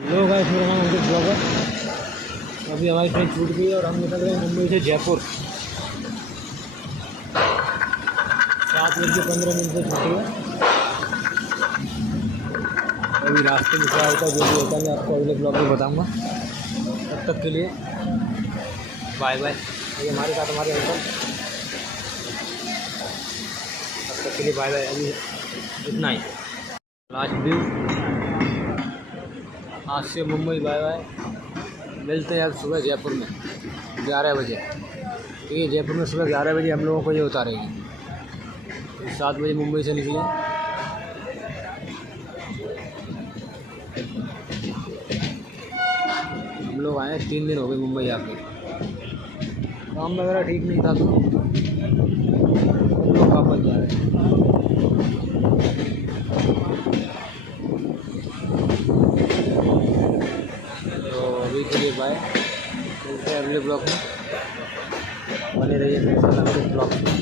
लोग गाइस, मेरा नाम अंकित ब्लॉगर। अभी हमारी ट्रेन छूट गई और हम निकल रहे हैं मुंबई से जयपुर। 7:15 से छुट्टी है। अभी रास्ते में क्या होता है, जो भी होता है मैं आपको अगले ब्लॉग में बताऊंगा। तब तक के लिए बाय बाय। ये हमारे साथ हमारे अंकल। तब तक के लिए बाय बाय। अभी इतना ही लास्ट व्यू। आज से मुंबई बाय बाय। मिलते हैं अब सुबह जयपुर में 11 बजे। ठीक है, जयपुर में सुबह 11 बजे हम लोगों को ये उतारेगी। 7 बजे मुंबई से निकले। हम लोग आए 3 दिन हो गए मुंबई आके। काम वगैरह ठीक नहीं था तो हम लोग वापस जा रहे हैं। तो अभी के लिए बाय। मिलते हैं अगले ब्लॉग में। बने रहिए मेरे साथ अगले ब्लॉग में।